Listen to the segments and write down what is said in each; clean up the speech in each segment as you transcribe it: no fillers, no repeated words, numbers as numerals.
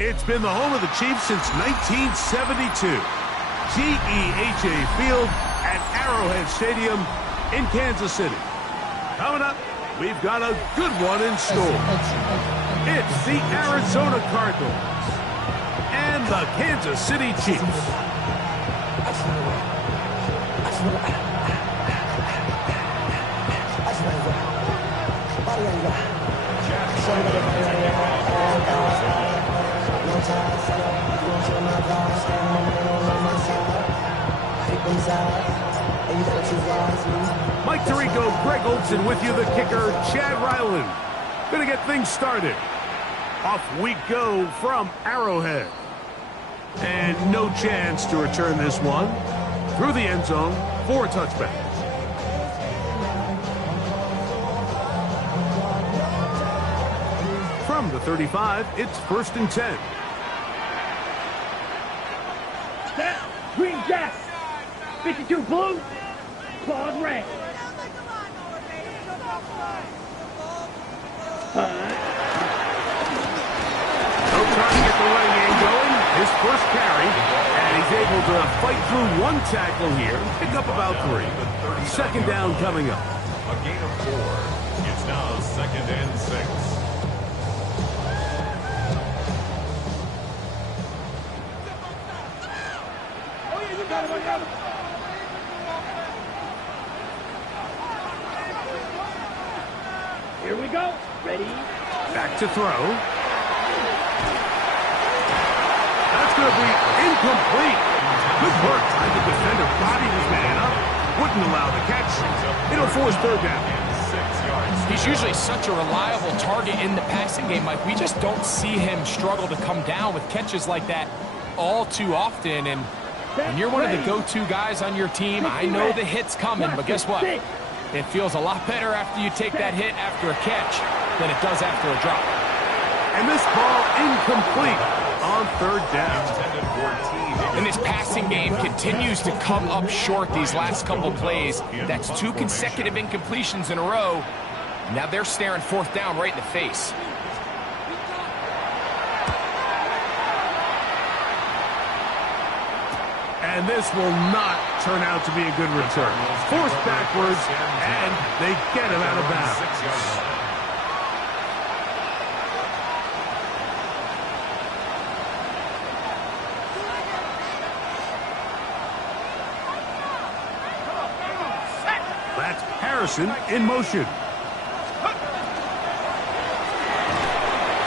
It's been the home of the Chiefs since 1972. GEHA Field at Arrowhead Stadium in Kansas City. Coming up, we've got a good one in store. It's the Arizona Cardinals and the Kansas City Chiefs. Mike Tirico, Greg Olson with you, the kicker, Chad Ryland. Gonna get things started. Off we go from Arrowhead. And no chance to return this one. Through the end zone for a touchback. From the 35, it's 1st and 10. Set, green jack, 52 blue, claws red. No trying to get the running game going. His first carry, and he's able to fight through one tackle here, pick up about 3. 2nd down coming up. A gain of 4. It's now 2nd and 6. Here we go. Ready? Back to throw. That's going to be incomplete. Good work trying to defend a body this man up. Wouldn't allow the catch. It'll force 3rd down. He's usually such a reliable target in the passing game, Mike. We just don't see him struggle to come down with catches like that all too often. And when you're one of the go-to guys on your team, I know the hit's coming, but guess what? It feels a lot better after you take that hit after a catch than it does after a drop. And this ball incomplete on 3rd down. And this passing game continues to come up short these last couple plays. That's 2 consecutive incompletions in a row. Now they're staring 4th down right in the face. And this will not turn out to be a good return. Forced backwards, and they get him out of bounds. That's Harrison in motion.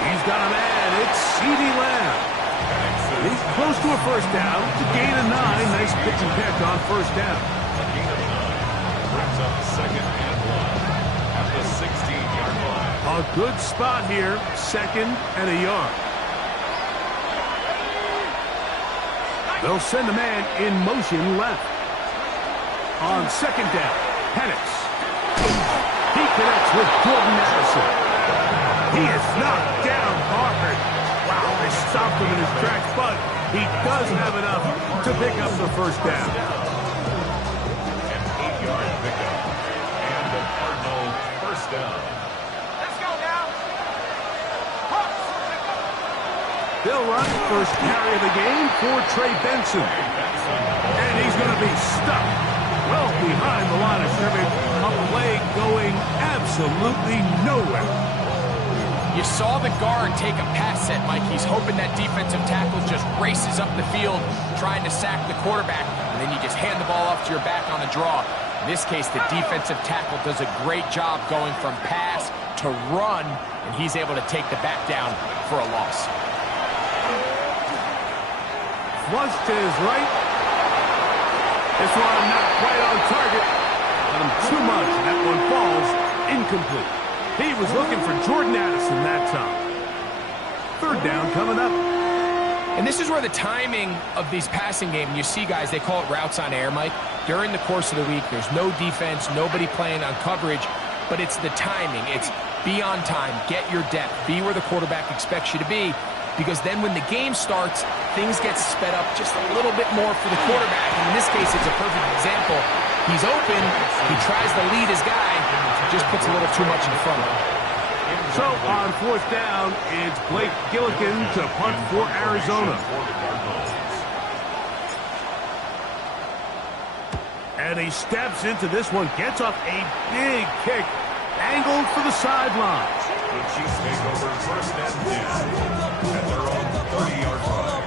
He's got a man. It's CeeDee Lamb. He's close to a 1st down to gain a 9. Nice pitch and catch on 1st down. A gain of 9 brings up 2nd and 1 at the 16-yard line. A good spot here, 2nd and a yard. They'll send a man in motion left. On 2nd down, Penix. He connects with Jordan Addison. He is knocked down hard. Wow, they stopped him in his tracks, but he does have enough to pick up the 1st down. An 8-yard pickup. And the Cardinal 1st down. Let's go now. They'll run first carry of the game for Trey Benson. And he's going to be stuck well behind the line of scrimmage. A play going absolutely nowhere. You saw the guard take a pass set, Mike. He's hoping that defensive tackle just races up the field trying to sack the quarterback, and then you just hand the ball off to your back on a draw. In this case, the defensive tackle does a great job going from pass to run, and he's able to take the back down for a loss. Flush to his right. This one not quite on target. Got him too much. That one falls incomplete. He was looking for Jordan Addison that time. 3rd down coming up. And this is where the timing of these passing game, you see guys, they call it routes on air, Mike. During the course of the week, there's no defense, nobody playing on coverage, but it's the timing. It's be on time, get your depth, be where the quarterback expects you to be, because then when the game starts, things get sped up just a little bit more for the quarterback. And in this case, it's a perfect example. He's open, he tries to lead his guy, just puts a little too much in front of him. So on fourth down, it's Blake Gillikin to punt for Arizona. And he steps into this one, gets up a big kick, angled for the sideline. The Chiefs take over first and 10 at their own 30-yard line.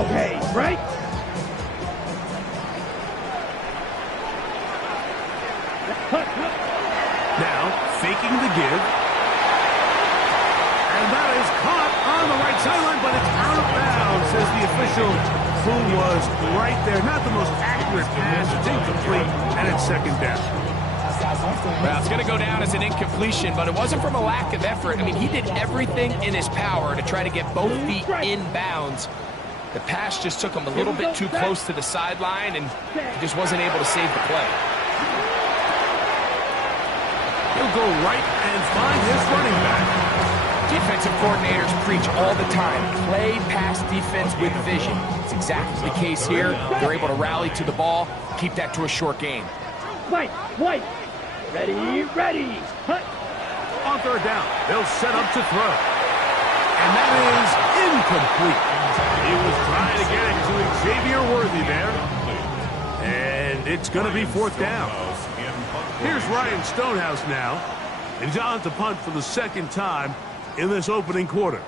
Okay, right? Now, faking the give. And that is caught on the right sideline, but it's out of bounds, says the official, who was right there. Not the most accurate pass. It's incomplete, and it's second down. Well, it's going to go down as an incompletion, but it wasn't from a lack of effort. I mean, he did everything in his power to try to get both feet in bounds. The pass just took him a little bit too close to the sideline, and he just wasn't able to save the play. He'll go right and find his running back. Defensive coordinators preach all the time, play pass defense with vision. It's exactly the case here. They're able to rally to the ball, keep that to a short game. White. Ready, ready. Hut. On third down, they'll set up to throw. And that is incomplete. He was trying to get it to Xavier Worthy there. And it's going to be fourth down. Here's Ryan Stonehouse now. And he's on to punt for the second time in this opening quarter.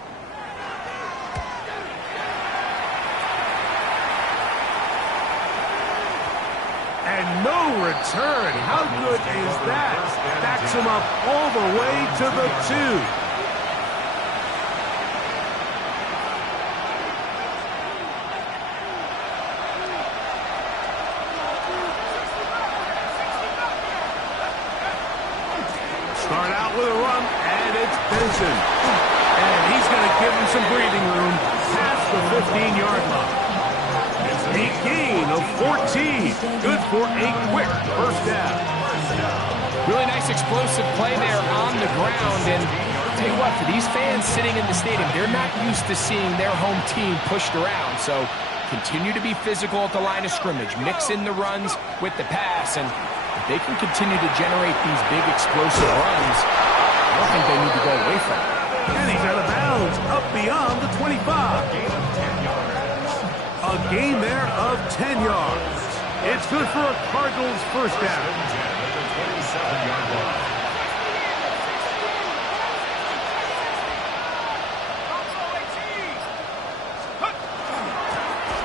And no return. How good is that? Backs him up all the way to the 2. Start out with a run, and it's Benson. And he's going to give him some breathing room past the 15-yard line. A gain of 14. Good for a quick first down. Really nice explosive play there on the ground. And I'll tell you what, for these fans sitting in the stadium, they're not used to seeing their home team pushed around. So continue to be physical at the line of scrimmage. Mix in the runs with the pass. And if they can continue to generate these big explosive runs, I don't think they need to go away from it. And he's out of bounds, up beyond the 25. A gain there of 10 yards. It's good for a Cardinals first down.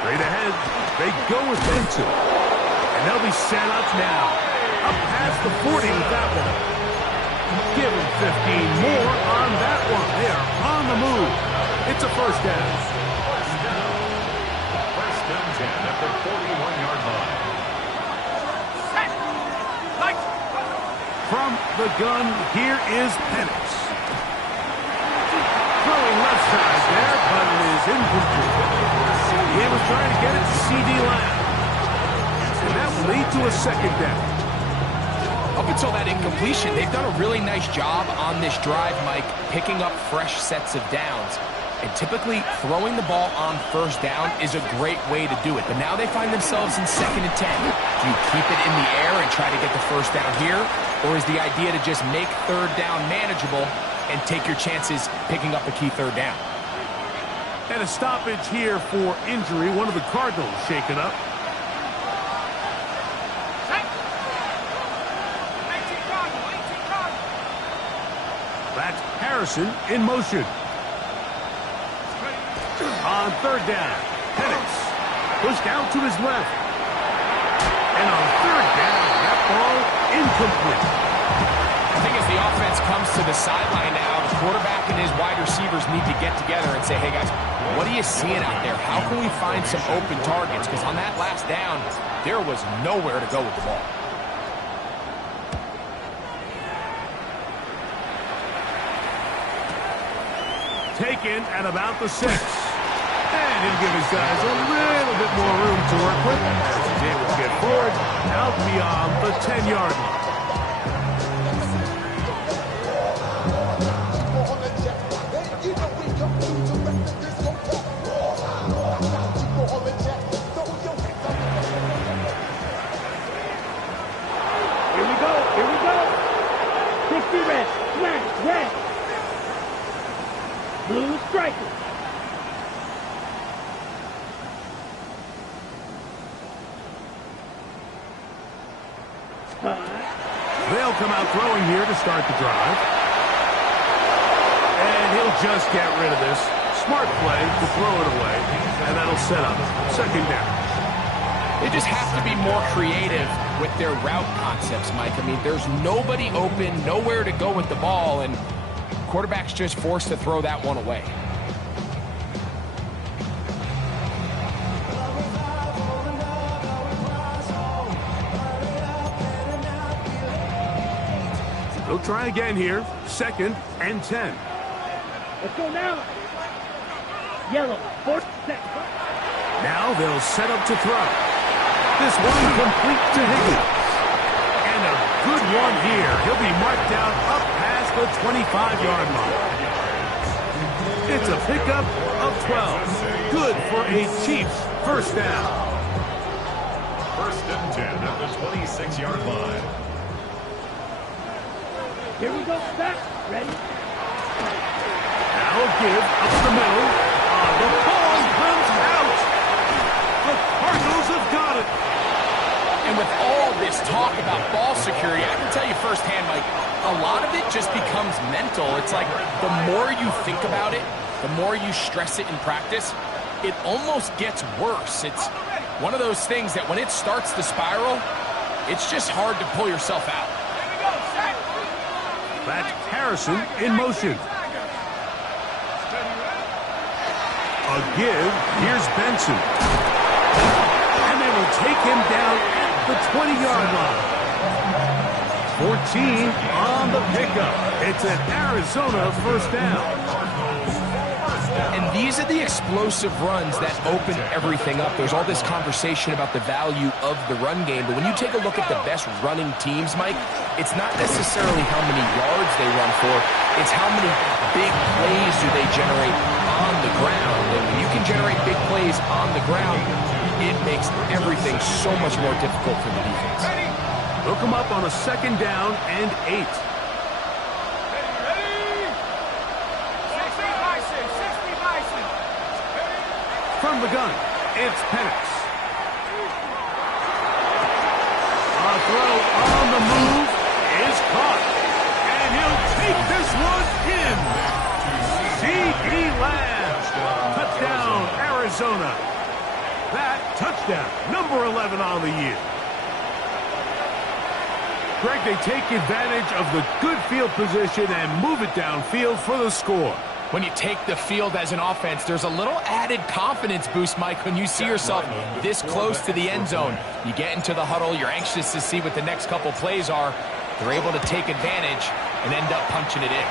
Straight ahead, they go with Benson. And they'll be set up now. Up past the 40 with that one. Give him 15 more on that one. They are on the move. It's a first down. First and 10 at the 41-yard line. From the gun, here is Penix. Throwing left side there, but it is incomplete. He was trying to get it to C.D. Lamb. And that will lead to a second down. Up until that incompletion, they've done a really nice job on this drive, Mike, picking up fresh sets of downs. And typically, throwing the ball on first down is a great way to do it. But now they find themselves in second and 10. Do you keep it in the air and try to get the first down here? Or is the idea to just make third down manageable and take your chances picking up a key third down? And a stoppage here for injury. One of the Cardinals shaken up. That's Harrison in motion. On third down, Penix pushed out to his left. And on third down, that ball incomplete. I think as the offense comes to the sideline now, the quarterback and his wide receivers need to get together and say, hey guys, what are you seeing out there? How can we find some open targets? Because on that last down, there was nowhere to go with the ball. Taken at about the 6. And he'll give his guys a little bit more room to work with as he's able to get forward out beyond the 10-yard line. 60 red. Smash red. Blue striker. They'll come out throwing here to start the drive. And he'll just get rid of this. Smart play to throw it away. And that'll set up second down. They just have to be more creative with their route concepts, Mike. I mean, there's nobody open, nowhere to go with the ball, and quarterback's just forced to throw that one away. They'll try again here. 2nd and 10. Let's go now. Yellow. 4th set. Now they'll set up to throw. This one complete to Higgins. And a good one here. He'll be marked down up past the 25-yard line. It's a pickup of 12. Good for a Chiefs first down. 1st and 10 at the 26-yard line. Here we go. Back. Ready? Now a give up the middle. The ball comes out. The Cardinals have got it. And with all this talk about ball security, I can tell you firsthand, Mike, a lot of it just becomes mental. It's like the more you think about it, the more you stress it in practice, it almost gets worse. It's one of those things that when it starts to spiral, it's just hard to pull yourself out. That's Harrison in motion. A give. Here's Benson. And they will take him down at the 20-yard line. 14 on the pickup. It's an Arizona first down. And these are the explosive runs that open everything up. There's all this conversation about the value of the run game, but when you take a look at the best running teams, Mike, it's not necessarily how many yards they run for, it's how many big plays do they generate on the ground. And when you can generate big plays on the ground, it makes everything so much more difficult for the defense. Look them up on a 2nd down and 8. From the gun, it's Penix. A throw on the move is caught. And he'll take this one in. C.D. Lamb. Touchdown, Arizona. That touchdown, number 11 on the year. Greg, they take advantage of the good field position and move it downfield for the score. When you take the field as an offense, there's a little added confidence boost, Mike, when you see yourself this close to the end zone. You get into the huddle, you're anxious to see what the next couple plays are. They're able to take advantage and end up punching it in.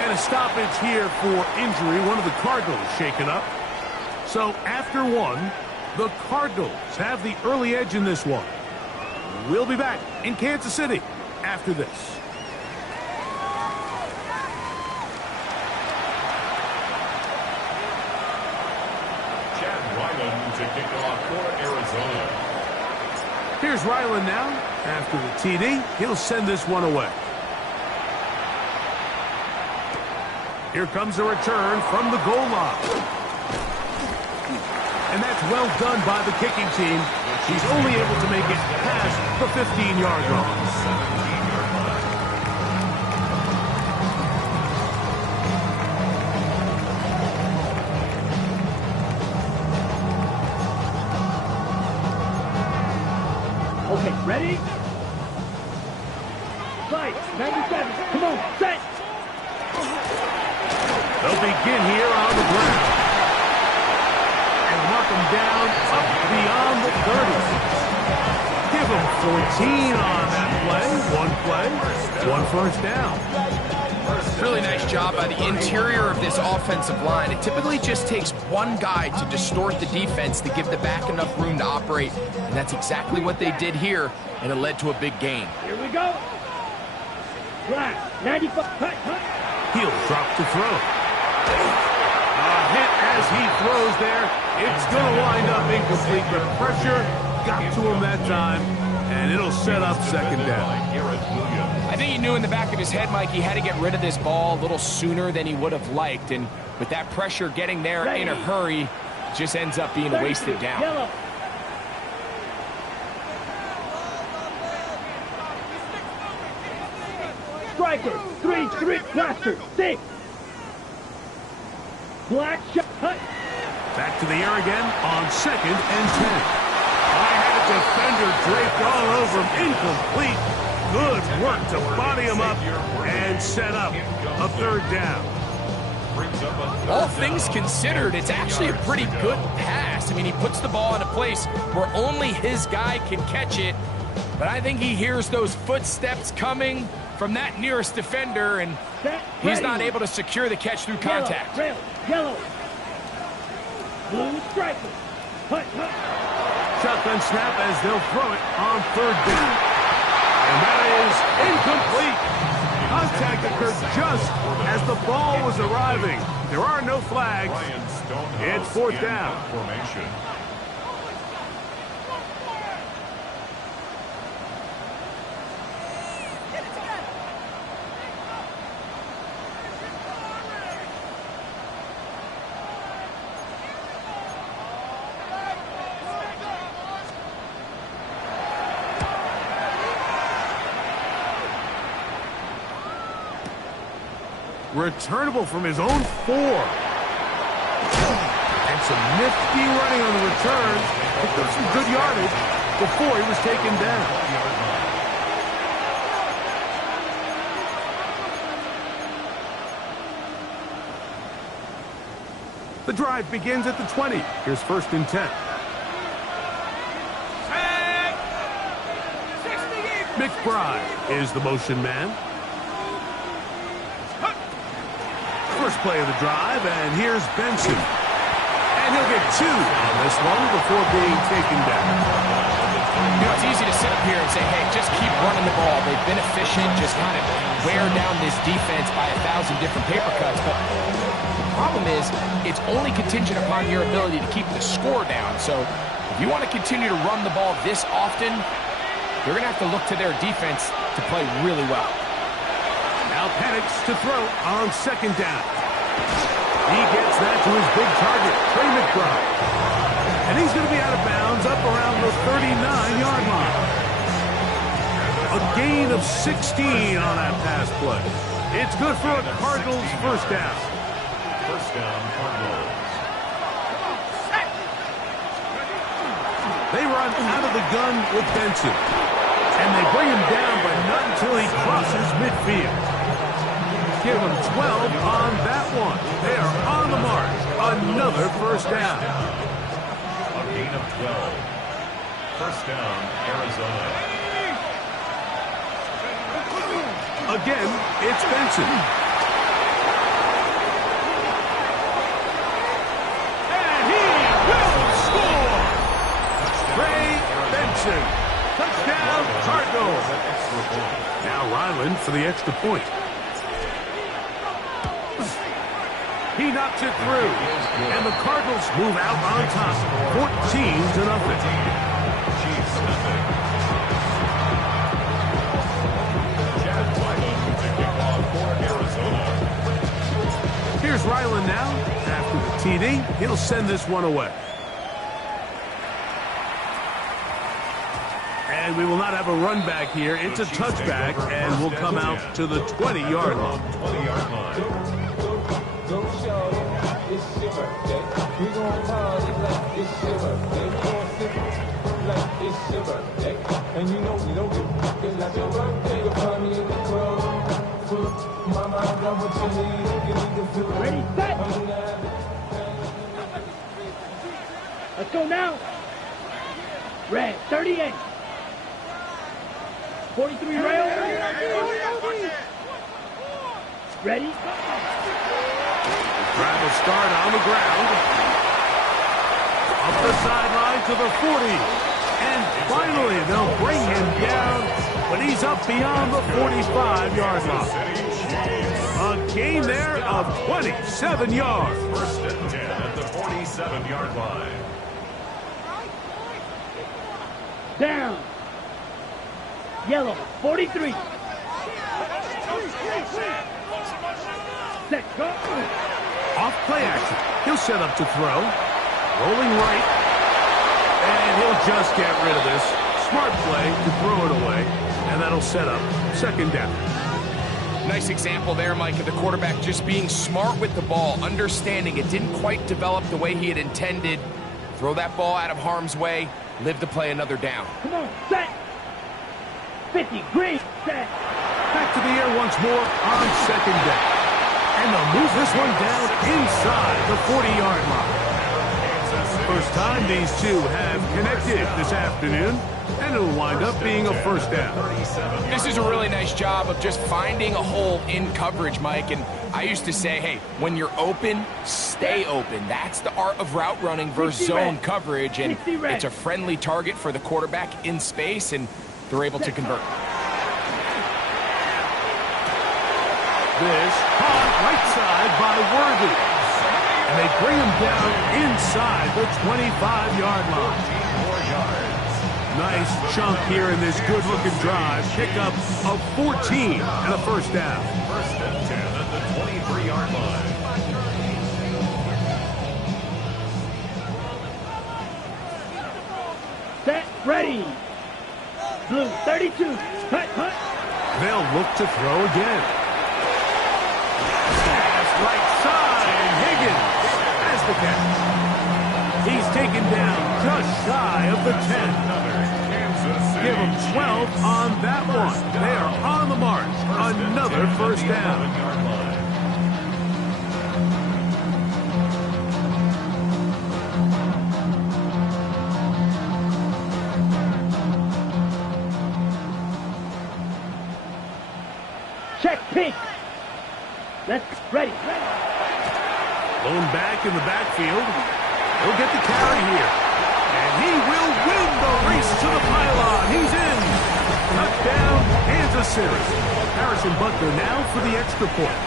And a stoppage here for injury. One of the Cardinals shaken up. So after one, the Cardinals have the early edge in this one. We'll be back in Kansas City after this. To kick off for Arizona. Here's Ryland now. After the TD, he'll send this one away. Here comes a return from the goal line. And that's well done by the kicking team. He's only able to make it past the 15-yard line. Okay, ready? Fight, 97, come on, set! They'll begin here on the ground. And mark them down up beyond the 30. Give them 14 on that play. One first down. Really nice job by the interior of this offensive line. It typically just takes one guy to distort the defense to give the back enough room to operate, and that's exactly what they did here, and it led to a big gain. Here we go. Flat, 95, hut. He'll drop to throw. A hit as he throws there. It's going to wind up incomplete. The pressure got to him that time, and it'll set up second down. I think he knew knew in the back of his head, Mike, he had to get rid of this ball a little sooner than he would have liked. And with that pressure getting there in a hurry, it just ends up being wasted down. Yellow. Striker, 3, blaster, 6. Black shot, hut. Back to the air again on 2nd and 10. I had a defender draped all over him. Incomplete. Good work to body him up and set up a 3rd down. All things considered, it's actually a pretty good pass. I mean, he puts the ball in a place where only his guy can catch it. But I think he hears those footsteps coming from that nearest defender, and he's not able to secure the catch through contact. Yellow. Blue striker. Hut. Shotgun snap as they'll throw it on 3rd down. And that is incomplete. Contact occurred just as the ball was arriving. There are no flags. It's 4th down. Formation. Returnable from his own 4. And some nifty running on the return. Picked up some good yardage before he was taken down. The drive begins at the 20. Here's 1st and 10. McBride is the motion man. First play of the drive, and here's Benson. And he'll get 2 on this one before being taken down. You know, it's easy to sit up here and say, hey, just keep running the ball. They've been efficient, just kind of wear down this defense by 1,000 different paper cuts. But the problem is, it's only contingent upon your ability to keep the score down. So if you want to continue to run the ball this often, you're going to have to look to their defense to play really well. Now Penix to throw on 2nd down. He gets that to his big target, Trey McBride. And he's going to be out of bounds up around the 39-yard line. A gain of 16 on that pass play. It's good for a Cardinals 1st down. 1st down, Cardinals. They run out of the gun with Benson. And they bring him down, but not until he crosses midfield. Give him 12 on that one. They are on the mark. Another 1st down. A gain of 12. 1st down, Arizona. Again, it's Benson. And he will score! Trey Benson. Touchdown, Cardinals. Now Ryland for the extra point. He knocks it through. And the Cardinals move out on top. 14-0. Chiefs, nothing. Chad Ryland with the kickoff for Arizona. Here's Ryland now. After the TD, he'll send this one away. And we will not have a run back here. It's a touchback, and we'll come out to the 20-yard line. 20-yard line. Go show, it's your birthday. We gon' party like it's your birthday. We gon' sip like it's your birthday. And you know we don't give a it's like your birthday. You'll find me in the club. Mama, I got what you need. You need to feel Ready, set. Let's go now. Red, 38. 43 rail. Ready? Drive will start on the ground. Up the sideline to the 40. And finally, they'll bring him down, but he's up beyond the 45-yard line. A gain there of 27 yards. 1st and 10 at the 47-yard line. Down. Yellow, 43. Set, go. Off play action. He'll set up to throw. Rolling right. And he'll just get rid of this. Smart play to throw it away. And that'll set up second down. Nice example there, Mike, of the quarterback just being smart with the ball, understanding it didn't quite develop the way he had intended. Throw that ball out of harm's way, live to play another down. Come on, set. 50, green, set. Back to the air once more on second down. And they'll move this one down inside the 40-yard line. First time these two have connected this afternoon, and it'll wind up being a first down. This is a really nice job of just finding a hole in coverage, Mike. And I used to say, hey, when you're open, stay open. That's the art of route running versus zone coverage. And it's a friendly target for the quarterback in space, and they're able to convert. This caught right side by Worthy. And they bring him down inside the 25-yard line. 4 yards. Nice chunk here in this good-looking drive. Pickup of 14 and a first down. First and 10 at the 23-yard line. Set, ready. Blue, 32. Hut, hut. They'll look to throw again. Pass right side. Higgins has the catch. He's taken down just shy of the 10. Give him 12 on that one. They are on the march. Another first down. Check, pink. Let's, ready. Lone back in the backfield. He'll get the carry here. And he will win the race to the pylon. He's in. Touchdown, Kansas City. Harrison Butker now for the extra point.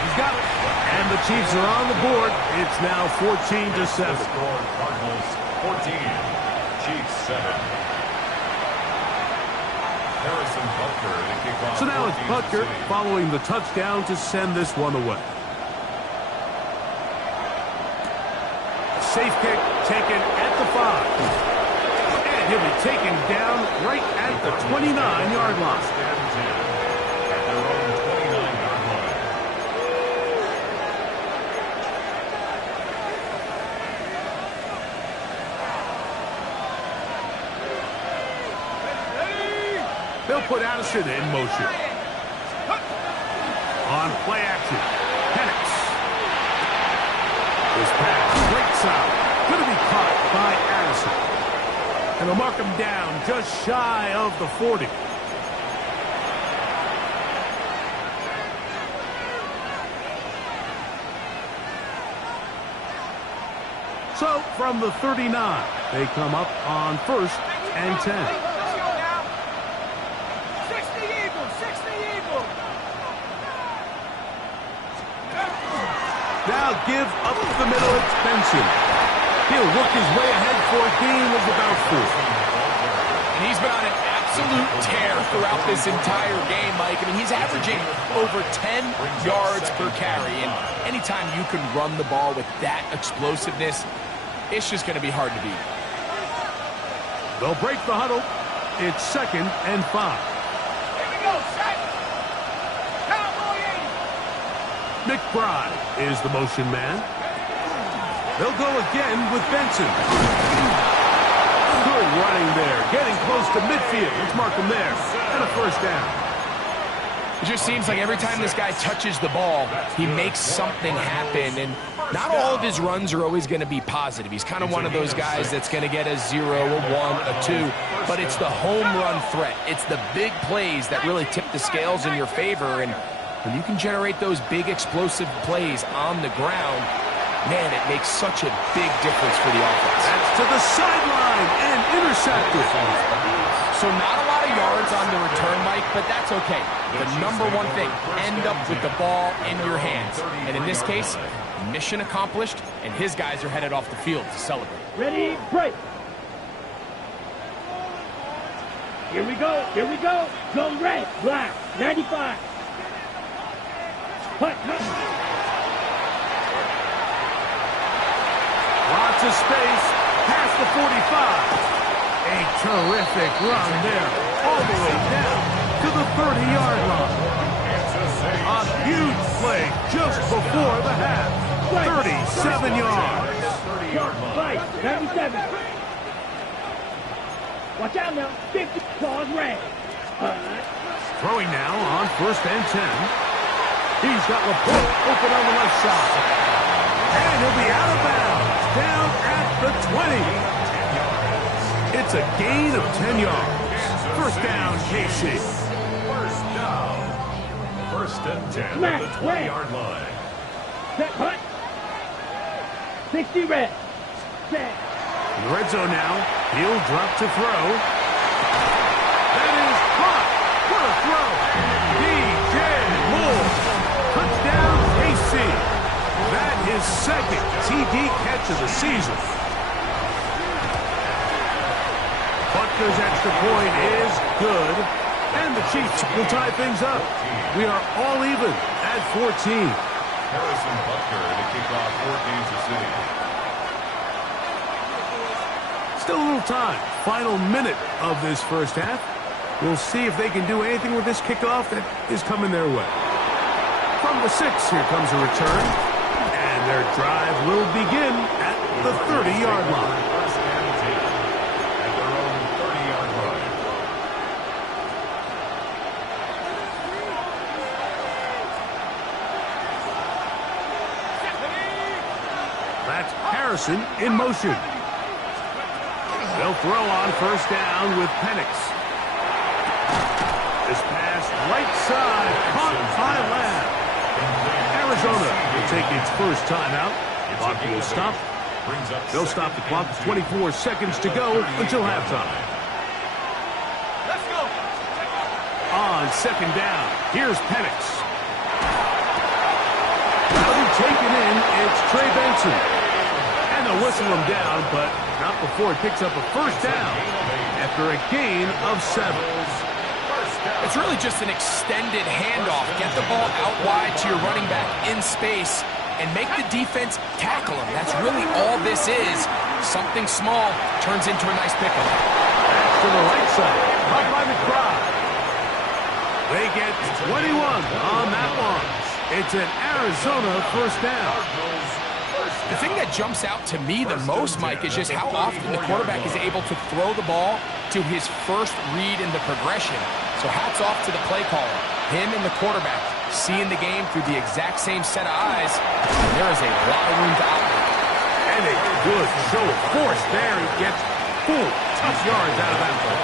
He's got it. And the Chiefs are on the board. It's now 14-7. Score Cardinals 14, Chiefs 7. Harrison Butker to kick off. So now it's Butker following the touchdown to send this one away. Safe kick taken at the 5. And he'll be taken down right at the 29-yard line. At their own 29-yard line. They'll put Addison in motion. On play action, Penix. This pass, right side, going to be caught by Addison. And they'll mark him down just shy of the 40. So from the 39, they come up on 1st and 10. Now give up the middle, it's Benson. He'll work his way ahead for a gain of about 4. And he's been on an absolute tear throughout this entire game, Mike. I mean, he's averaging over 10 yards per carry. And anytime you can run the ball with that explosiveness, it's just going to be hard to beat. They'll break the huddle. It's 2nd and 5. Here we go, set. Cowboy 80. McBride is the motion man. They'll go again with Benson. Good running there. Getting close to midfield. Let's mark him there. And a first down. It just seems like every time this guy touches the ball, he makes something happen. And not all of his runs are always going to be positive. He's kind of one of those guys that's going to get a 0, a 1, a 2. But it's the home run threat. It's the big plays that really tip the scales in your favor. And when you can generate those big explosive plays on the ground, man, it makes such a big difference for the offense. That's to the sideline and intercepted. So not a lot of yards on the return, Mike, but that's okay. The number one thing, end up with the ball in your hands. And in this case, mission accomplished, and his guys are headed off the field to celebrate. Ready, break. Here we go. Here we go. Go red. Black. 95. Hut. Lots of space. Past the 45. A terrific run there. All the way down to the 30-yard line. A huge play just before the half. 37 yards. Fight. 97. Watch out now. 50. Pause red. Throwing now on 1st and 10. He's got Laporte open on the left side. And he'll be out of bounds. Down at the 20. It's a gain of 10 yards. 1st down, KC. 1st and 10 at the 20-yard line. Set. Hut. 60 red. Set. In the red zone now. He'll drop to throw. That is caught. What a throw. DJ Moore. Touchdown, KC. That is 2nd TD catch of the season. Butker's extra point is good. And the Chiefs will tie things up. We are all even at 14. Harrison Butker to kick off for Kansas City. Still a little time. Final minute of this 1st half. We'll see if they can do anything with this kickoff that is coming their way. From the 6, here comes a return. And their drive will begin at the 30-yard line. 1st and 10 at their own 30-yard line. That's Harrison in motion. They'll throw on 1st down with Penix. This pass right side caught by Lamb. Arizona will take its 1st timeout. Clock will stop. They'll stop the clock. 24 seconds to go until halftime. Let's go. On 2nd down, here's Penix. Now they're taken in, it's Trey Benson. And they'll whistle him down, but not before he picks up a 1st down after a gain of 7. It's really just an extended handoff. Get the ball out wide to your running back in space and make the defense tackle him. That's really all this is. Something small turns into a nice pickup. To the right side, up by McBride. They get 21 on that one. It's an Arizona 1st down. The thing that jumps out to me the most, Mike, is just how often the quarterback is able to throw the ball to his first read in the progression. So hats off to the play caller. Him and the quarterback seeing the game through the exact same set of eyes. And there is a lot of room to operate. And a good show of force there. He gets full tough yards out of that one.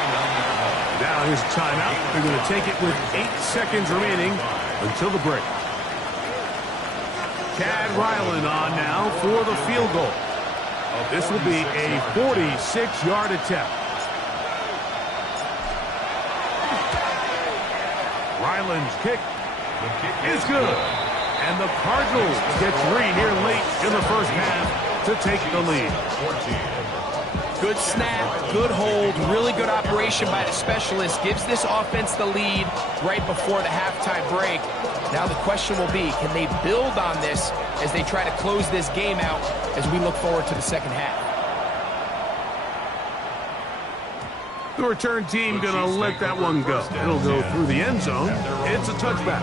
Now his timeout. They're going to take it with 8 seconds remaining until the break. Chad Ryland on now for the field goal. This will be a 46-yard attempt. Ryland's kick is good. And the Cardinals get 3 here late in the 1st half to take the lead. Good snap, good hold, really good operation by the specialist. Gives this offense the lead right before the halftime break. Now the question will be, can they build on this as they try to close this game out as we look forward to the 2nd half? The return team going to let that one go. It'll go through the end zone. It's a touchback.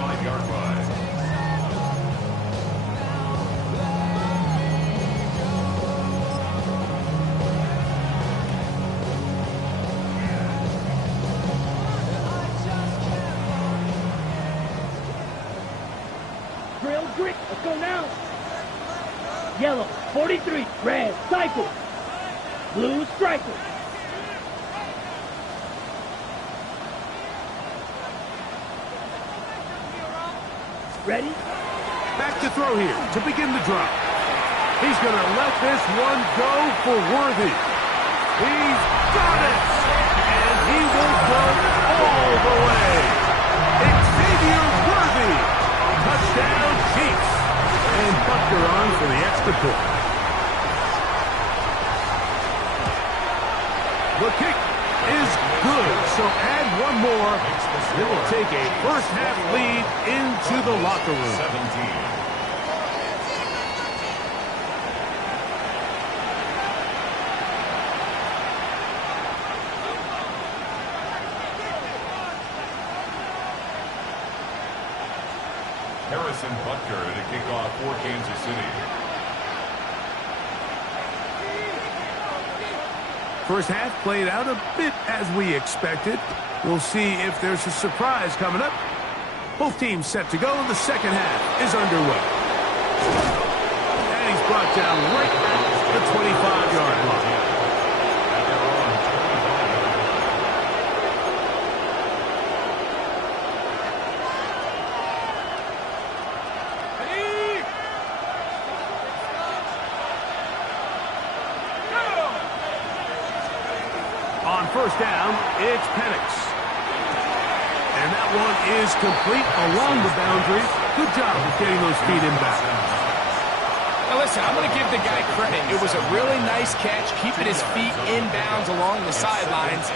Drill grit. Let's go now. Yellow. 43. Red. Cycle. Blue striker. Ready? Back to throw here to begin the drive. He's going to let this one go for Worthy. He's got it! And he will go all the way. Xavier Worthy. Touchdown, Chiefs. And Butker on for the extra point. The kick is good, so add one more. They will take a first-half lead into the locker room. 17. Harrison Butker to kick off for Kansas City. First half played out a bit as we expected. We'll see if there's a surprise coming up. Both teams set to go. The second half is underway. And he's brought down right at the 25-yard line. On first down, it's Penix. And that one is complete along the boundary. Good job of getting those feet inbound. Now listen, I'm going to give the guy credit. It was a really nice catch, keeping his feet inbounds along the sidelines.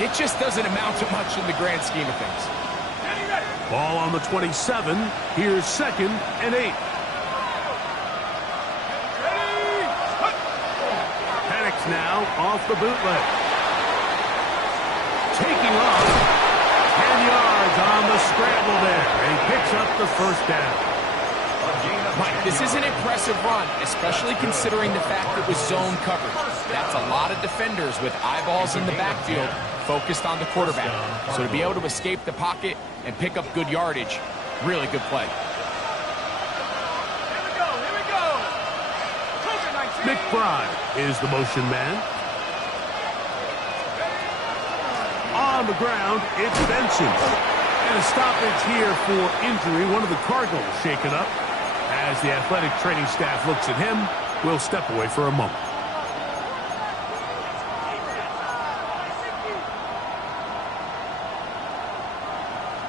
It just doesn't amount to much in the grand scheme of things. Ball on the 27. Here's 2nd and 8. Penix now off the bootleg. Taking off. 10 yards on the scramble there. And he picks up the first down. Mike, this is an impressive run, especially considering the fact it was zone coverage. That's a lot of defenders with eyeballs in the backfield focused on the quarterback. So to be able to escape the pocket and pick up good yardage, really good play. McBride is the motion man. On the ground, it's Benson. And a stoppage here for injury. One of the Cardinals shaken up. As the athletic training staff looks at him, we'll step away for a moment.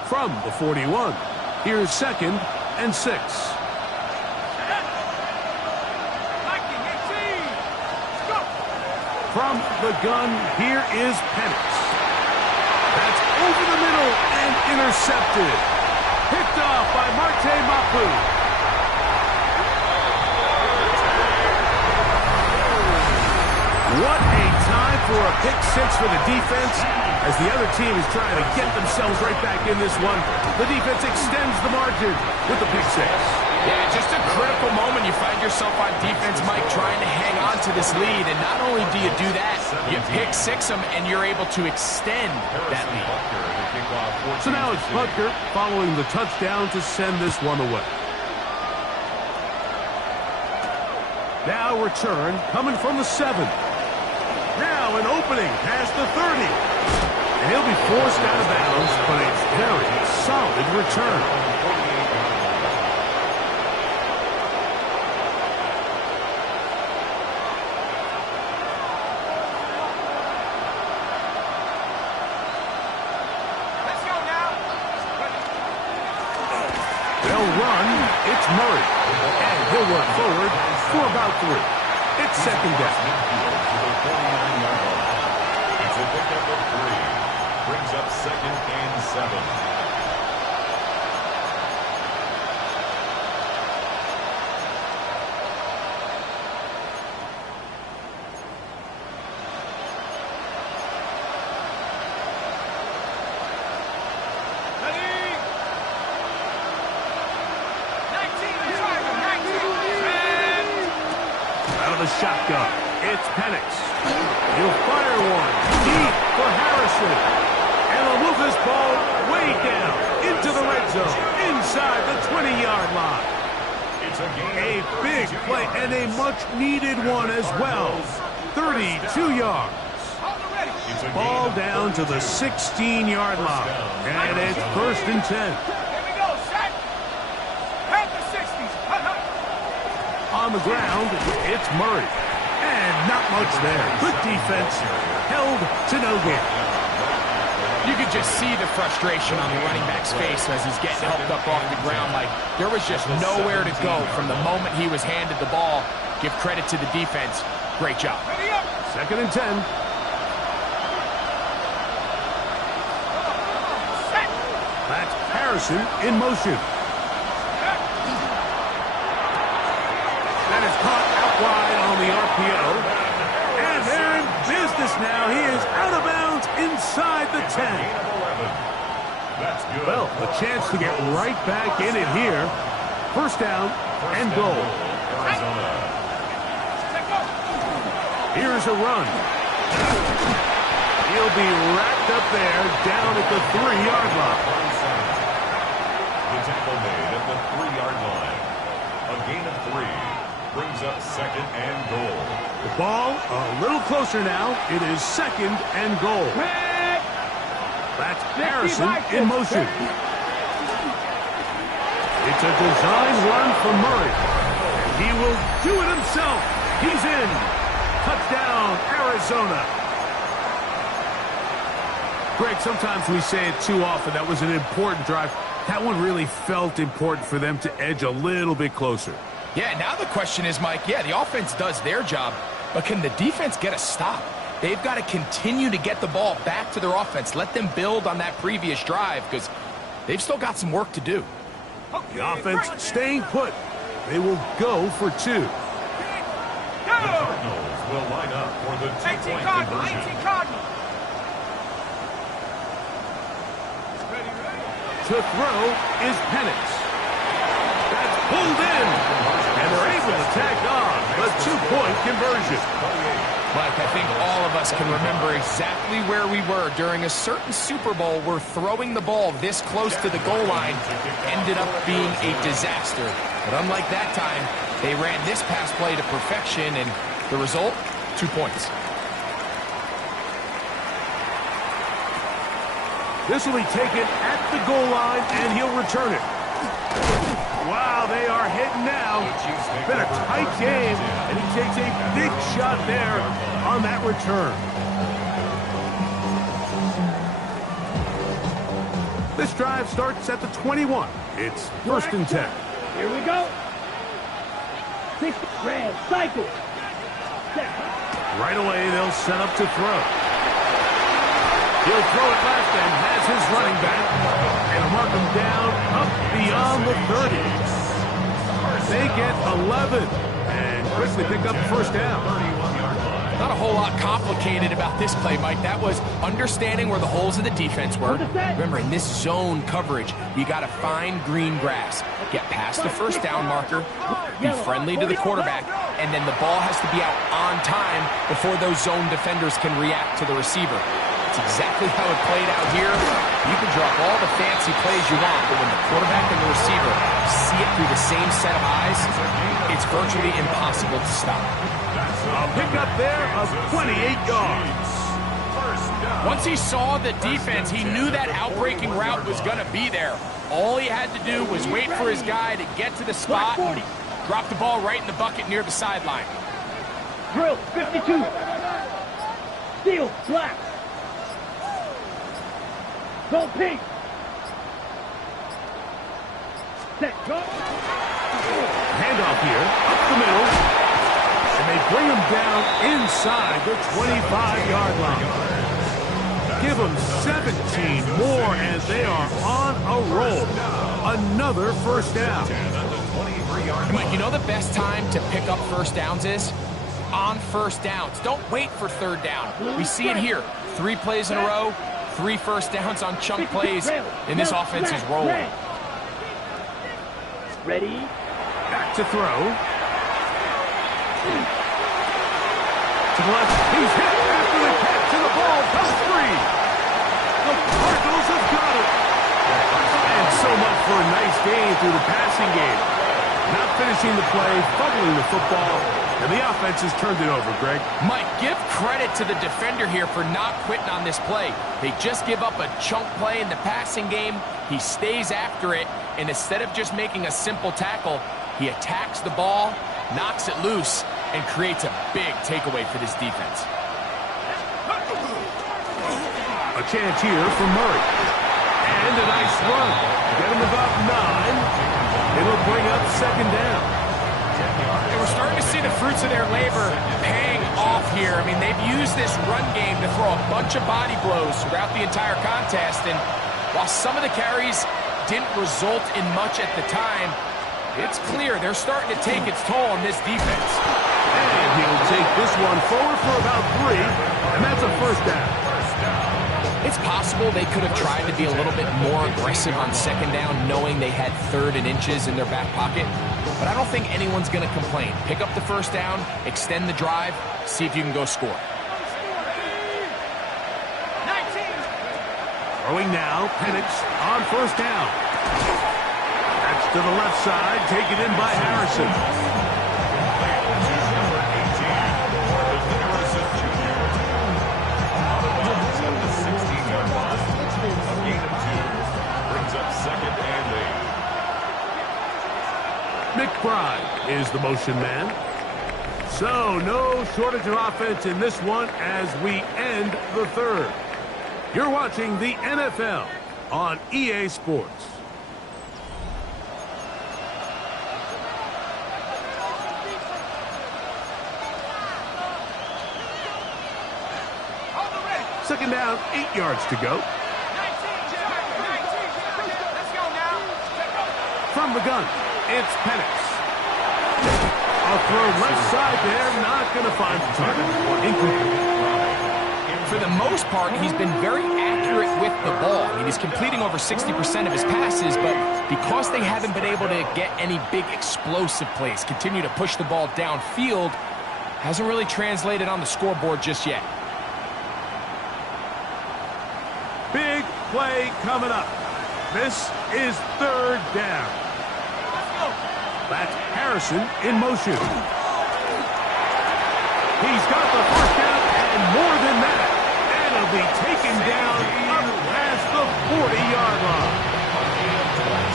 From the 41, here's 2nd and 6. From the gun, here is Penix. That's over the middle and intercepted. Picked off by Marte Mapu. What a time for a pick six for the defense as the other team is trying to get themselves right back in this one. The defense extends the margin with the pick six. Yeah, just a critical moment. You find yourself on defense, Mike, trying to hang on to this lead. And not only do you do that, you pick six them, and you're able to extend that lead. So now it's Butker following the touchdown to send this one away. Now return coming from the 7. Now an opening past the 30. And he'll be forced out of bounds, but a very solid return. It's Murray, and he'll work forward for about 3. It's 2nd down. It's a pickup of 3. Brings up 2nd and 7. Shotgun. It's Penix. He'll fire one deep for Harrison. And he'll move this ball way down into the red zone, inside the 20-yard line. It's a big play and a much-needed one as well. 32 yards. Ball down to the 16-yard line. And it's 1st and 10. On the ground, it's Murray. And not much there. Good defense. Held to no gain. You could just see the frustration on the running back's face as he's getting helped up off the ground. Like, there was just nowhere to go from the moment he was handed the ball. Give credit to the defense. Great job. 2nd and 10. Harrison in motion. That is caught out wide on the RPO. And they're in business now. He is out of bounds inside the 10. That's good. Well, a chance to get right back in it here. First down and goal. Arizona. Here's a run. He'll be wrapped up there down at the 3-yard line. The tackle made at the 3-yard line. A gain of 3 brings up second and goal. The ball a little closer now. It is second and goal. That's Harrison in motion. It's a design run for Murray. And he will do it himself. He's in. Touchdown, Arizona. Greg, sometimes we say it too often. That was an important drive. That one really felt important for them to edge a little bit closer. Yeah, now the question is, Mike, yeah, the offense does their job, but can the defense get a stop? They've got to continue to get the ball back to their offense. Let them build on that previous drive because they've still got some work to do. The offense staying put. They will go for 2. The Cardinals will line up for the 2-point conversion. To throw is Penix. That's pulled in. And they're able to tack on the 2-point conversion. Mike, I think all of us can remember exactly where we were during a certain Super Bowl where throwing the ball this close to the goal line ended up being a disaster. But unlike that time, they ran this pass play to perfection, and the result, 2 points. This will be taken at the goal line, and he'll return it. Wow, they are hitting now. Been a tight game, and he takes a big shot there on that return. This drive starts at the 21. It's first and 10. Here we go. 6 red cycle. Right away, they'll set up to throw. He'll throw it left and has his running back. And mark him down up beyond the 30. They get 11 and quickly pick up first down. Not a whole lot complicated about this play, Mike. That was understanding where the holes of the defense were. Remember, in this zone coverage, you got to find green grass. Get past the first down marker, be friendly to the quarterback, and then the ball has to be out on time before those zone defenders can react to the receiver. It's exactly how it played out here. You can drop all the fancy plays you want, but when the quarterback and the receiver see it through the same set of eyes, it's virtually impossible to stop. A pickup there of 28 yards. Once he saw the defense, he knew that outbreaking route was going to be there. All he had to do was wait for his guy to get to the spot and drop the ball right in the bucket near the sideline. Drill 52. Steel black. Go pink. Set go. Handoff here, up the middle. And they bring him down inside the 25-yard line. Give them 17 more, and they are on a roll. Another first down. Mike, you know the best time to pick up first downs is? On first downs. Don't wait for third down. We see it here. 3 plays in a row, 3 first downs on chunk plays, and this offense is rolling. Ready? Back to throw. To the left. He's hit after the catch, and the ball comes free. The Cardinals have got it. And so much for a nice game through the passing game. Not finishing the play, fumbling the football, and the offense has turned it over, Greg. Mike, give credit to the defender here for not quitting on this play. They just give up a chunk play in the passing game. He stays after it, and instead of just making a simple tackle, he attacks the ball, knocks it loose, and creates a big takeaway for this defense. A chance here for Murray. And a nice run. Get him about 9. It'll bring up second down. And we're starting to see the fruits of their labor paying off here. I mean, they've used this run game to throw a bunch of body blows throughout the entire contest. And while some of the carries didn't result in much at the time, it's clear they're starting to take its toll on this defense. And he'll take this one forward for about 3, and that's a first down. It's possible they could have tried to be a little bit more aggressive on second down, knowing they had 3rd and inches in their back pocket. But I don't think anyone's going to complain. Pick up the first down, extend the drive, see if you can go score. Throwing now, Penix on first down. That's to the left side, taken in by Harrison. Number 18, Marvin Harrison Jr. On the bounce at the 16-yard line. A gain of 2 brings up 2nd and 8. McBride is the motion man. So, no shortage of offense in this one as we end the 3rd. You're watching the NFL on EA Sports. Second down, 8 yards to go. From the gun, it's Penix. A throw left side there, not going to find the target. Incomplete. For the most part, he's been very accurate with the ball. I mean, he's completing over 60% of his passes, but because they haven't been able to get any big explosive plays, continue to push the ball downfield, hasn't really translated on the scoreboard just yet. Big play coming up. This is 3rd down. That's Harrison in motion. He's got the first down and more than that. And he'll be taken down up past the 40-yard line.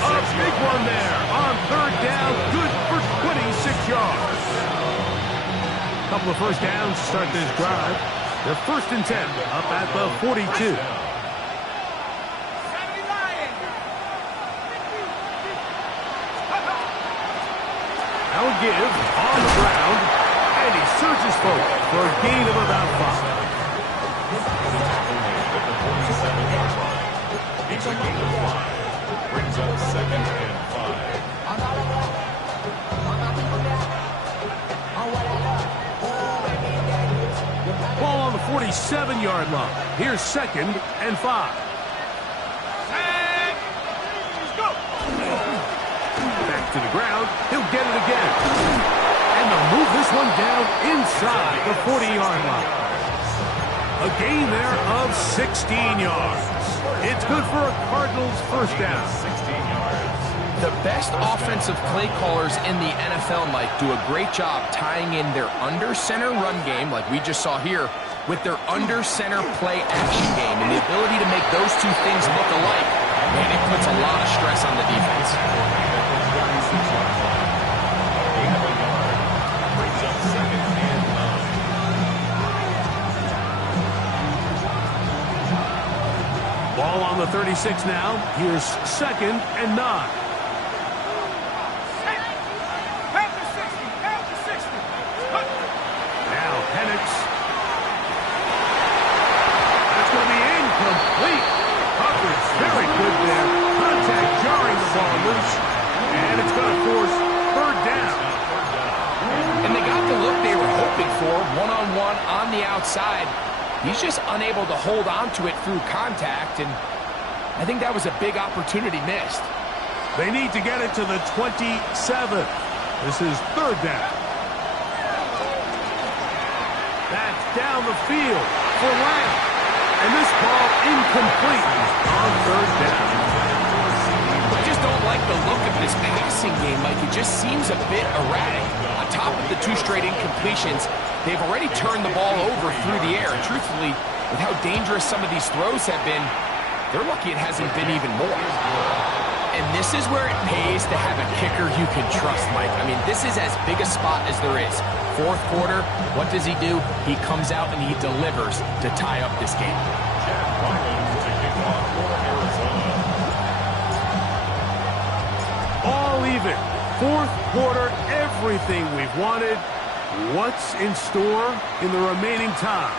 A big one there on 3rd down. Good for 26 yards. Couple of first downs to start this drive. They're 1st and 10 up at the 42. Now a give on the ground, and he surges forward for a gain of about 5. It's a gain of 5. Brings up 2nd and 5. Ball on the 47-yard line. Here's 2nd and 5. To the ground, he'll get it again. And they'll move this one down inside the 40-yard line. A gain there of 16 yards. It's good for a Cardinals first down. 16 yards. The best offensive play callers in the NFL, Mike, do a great job tying in their under-center run game, like we just saw here, with their under-center play action game. And the ability to make those two things look alike, man, it puts a lot of stress on the defense. Ball on the 36 now. Here's 2nd and 9. Now Penix. That's going to be incomplete. Coverage very good there. Contact jarring the ball loose. And it's going to force 3rd down. And they got the look they were hoping for, one-on-one on the outside. He's just unable to hold on to it through contact, and I think that was a big opportunity missed. They need to get it to the 27th. This is 3rd down. That's down the field for Lamb. And this ball incomplete on 3rd down. I just don't like the look of this passing game, Mike. It just seems a bit erratic. On top of the 2 straight incompletions, they've already turned the ball over through the air. And truthfully, with how dangerous some of these throws have been, they're lucky it hasn't been even more. And this is where it pays to have a kicker you can trust, Mike. I mean, this is as big a spot as there is. 4th quarter, what does he do? He comes out and he delivers to tie up this game. All even. 4th quarter, everything we've wanted. What's in store in the remaining time?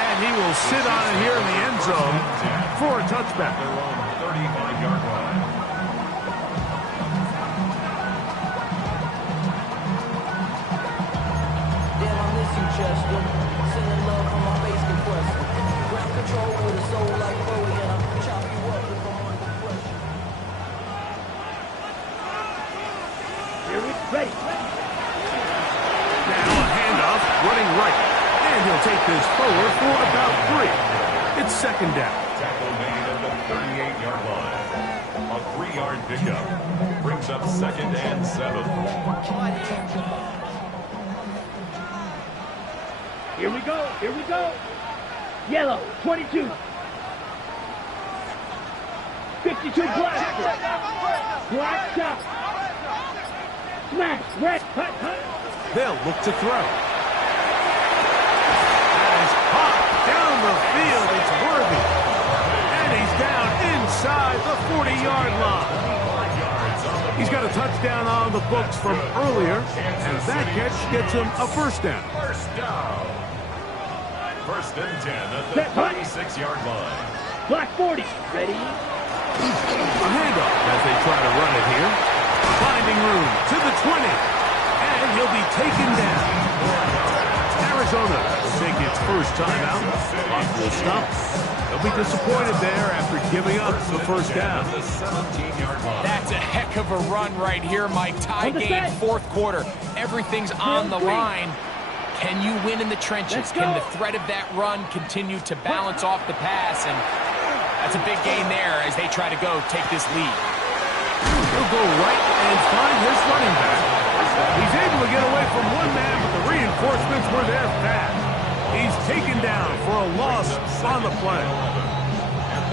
And he will sit on it here in the end zone for a touchback. 35-yard line. Ready. Now a handoff, running right. And he'll take this forward for about 3. It's second down. Tackle made at the 38-yard line. A 3-yard pickup brings up 2nd and 7. Here we go. Here we go. Yellow, 22. 52 black. Black shot. Smash. Red. Hut, hut. They'll look to throw. That is hot down the field. It's Worthy. And he's down inside the 40-yard line. He's got a touchdown on the books from earlier, and that catch gets him a first down. First down. 1st and 10 at the 36-yard line. Black 40. Ready. A handoff as they try to run it here. Finding room to the 20. And he'll be taken down. Arizona will take its first time out. Clock will stop. They'll be disappointed there after giving up the first down. That's a heck of a run right here, Mike. Tie game, 4th quarter. Everything's on the line. Can you win in the trenches? Can the threat of that run continue to balance off the pass? And that's a big gain there as they try to go take this lead. He'll go right and find his running back. He's able to get away from one man, but the reinforcements were there fast. He's taken down for a loss on the play.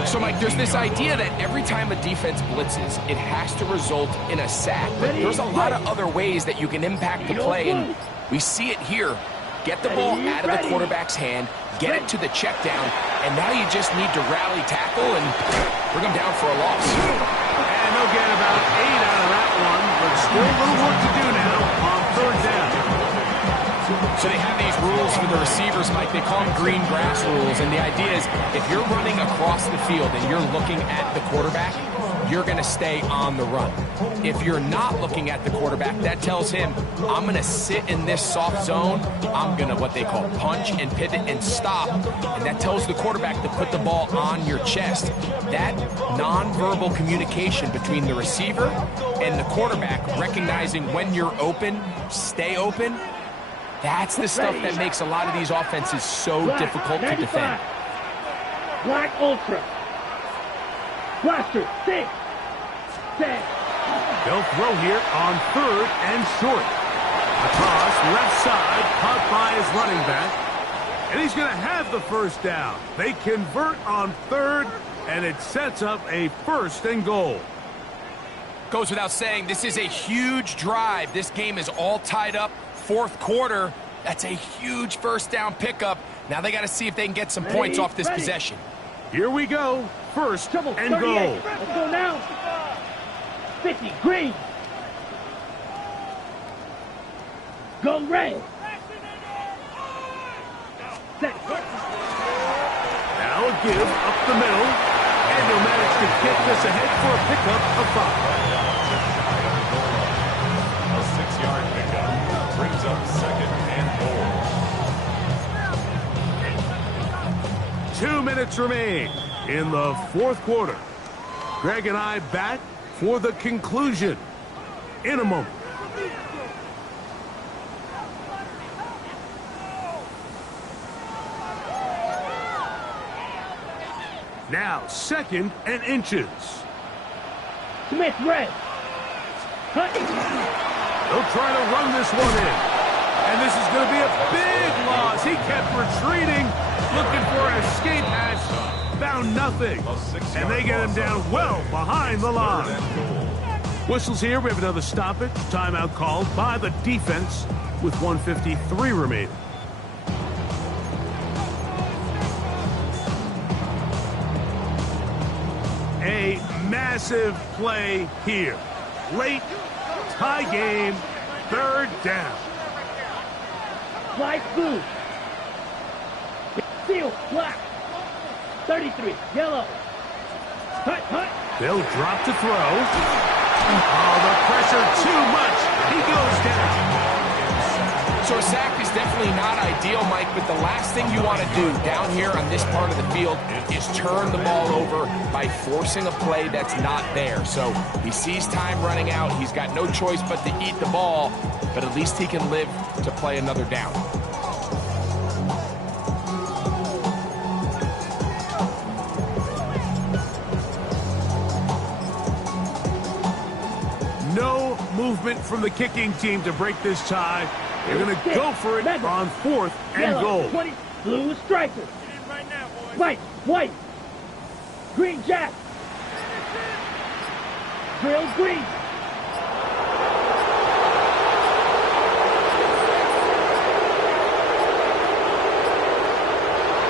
So, Mike, there's this idea that every time a defense blitzes, it has to result in a sack. But there's a lot of other ways that you can impact the play, and we see it here. Get the ball out of the quarterback's hand, get it to the check down, and now you just need to rally tackle and bring them down for a loss. And they'll get about 8 out of that one, but still a little work to do now on 3rd down. So they have these rules for the receivers, Mike. They call them green grass rules, and the idea is if you're running across the field and you're looking at the quarterback, you're going to stay on the run. If you're not looking at the quarterback, that tells him, I'm going to sit in this soft zone. I'm going to, what they call, punch and pivot and stop. And that tells the quarterback to put the ball on your chest. That nonverbal communication between the receiver and the quarterback, recognizing when you're open, stay open, that's the stuff that makes a lot of these offenses so difficult to defend. Black Ultra. Blaster, 6. Set. They'll throw here on 3rd and short. Across left side, caught by his running back. And he's going to have the first down. They convert on 3rd, and it sets up a 1st and goal. Goes without saying, this is a huge drive. This game is all tied up. 4th quarter, that's a huge first down pickup. Now they got to see if they can get some points off this possession. Here we go. 1st and goal. Let's go now. 50, green. Go red. Set. Now a give up the middle. And he'll manage to get this ahead for a pickup of 5. A 6-yard pickup brings up 2nd and goal. 2 minutes remain in the 4th quarter. Greg and I back for the conclusion in a moment. Now 2nd and inches. Smith, red. Cut. They'll try to run this one in. And this is going to be a big loss. He kept retreating, looking for an escape hatch. Found nothing. And they get him down well behind the line. Whistles here. We have another stoppage. Timeout called by the defense with 1:53 remaining. A massive play here. Late, tie game, 3rd down. Light blue. Seal, black. 33, yellow. Hut, hut. They'll drop to throw. Oh, the pressure too much. He goes down. So a sack is definitely not ideal, Mike, but the last thing you want to do down here on this part of the field is turn the ball over by forcing a play that's not there. So he sees time running out. He's got no choice but to eat the ball, but at least he can live to play another down. No movement from the kicking team to break this tie. They're going to go for it on 4th and Yellow, goal. 20, blue striker. White. Green jack. Drill green.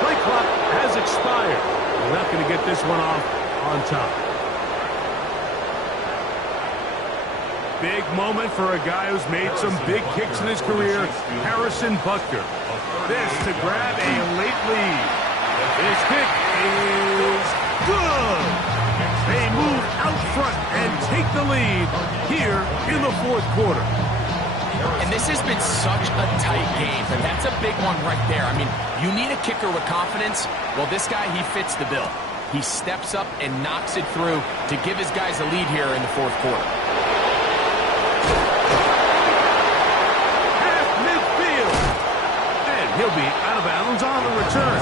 Play clock has expired. They're not going to get this one off on top. Big moment for a guy who's made some big kicks in his career, Harrison Butker. This to grab a late lead. This kick is good. They move out front and take the lead here in the 4th quarter. And this has been such a tight game, and that's a big one right there. I mean, you need a kicker with confidence. Well, this guy, he fits the bill. He steps up and knocks it through to give his guys a lead here in the 4th quarter. He'll be out of bounds on the return,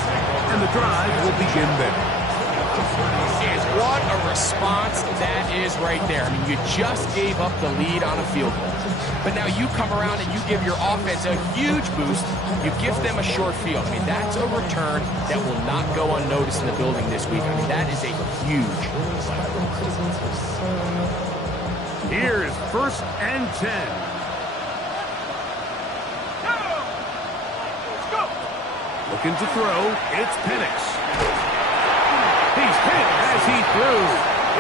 and the drive will begin there. And what a response that is right there. I mean, you just gave up the lead on a field goal. But now you come around and you give your offense a huge boost. You give them a short field. I mean, that's a return that will not go unnoticed in the building this week. I mean, that is a huge. Here's 1st and 10. Looking to throw, it's Penix. He's hit as he threw.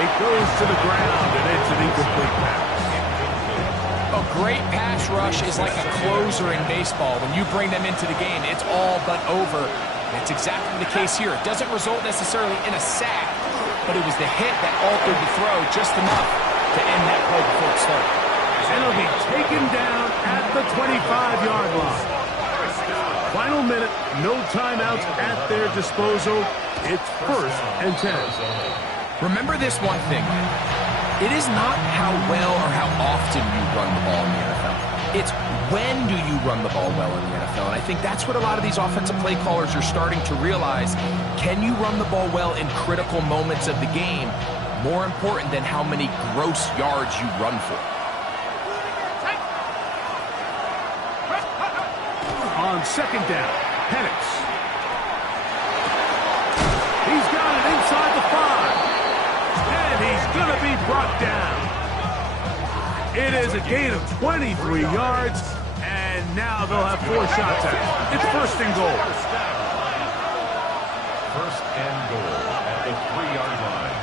It goes to the ground, and it's an incomplete pass. A great pass rush is like a closer in baseball. When you bring them into the game, it's all but over. That's exactly the case here. It doesn't result necessarily in a sack, but it was the hit that altered the throw just enough to end that play before it started. And it'll be taken down at the 25-yard line. Final minute, no timeouts at their disposal. It's 1st and 10. Remember this one thing. It is not how well or how often you run the ball in the NFL. It's when do you run the ball well in the NFL. And I think that's what a lot of these offensive play callers are starting to realize. Can you run the ball well in critical moments of the game? More important than how many gross yards you run for. On 2nd down, Penix. He's got it inside the 5. And he's going to be brought down. It is a gain of 23 yards. And now they'll have 4 shots at it. It's 1st and goal. 1st and goal at the 3-yard line.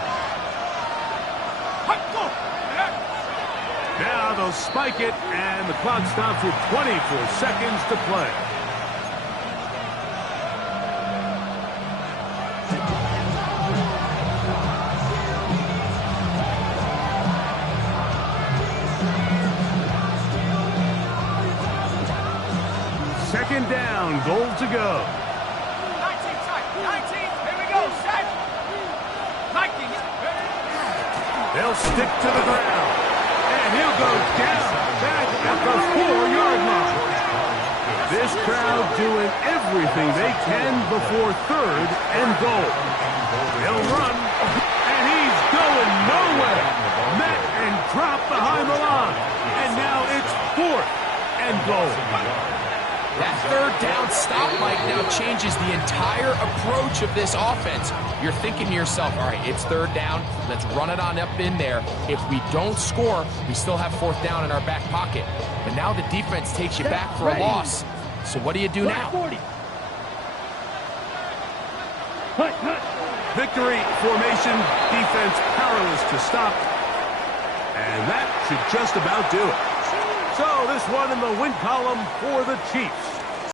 Now they'll spike it, and the clock stops with 24 seconds to play. Second down, goal to go. 19, here we go, set. Vikings. They'll stick to the ground. And he'll go down back at the 4-yard line. This crowd doing everything they can before 3rd and goal. They'll run, and he's going nowhere. Met and dropped behind the line. And now it's 4th and goal. That 3rd down stop, Mike, now changes the entire approach of this offense. You're thinking to yourself, all right, it's 3rd down. Let's run it on up in there. If we don't score, we still have 4th down in our back pocket. But now the defense takes you back for a loss. So what do you do now? Victory formation, defense powerless to stop. And that should just about do it. So this one in the win column for the Chiefs.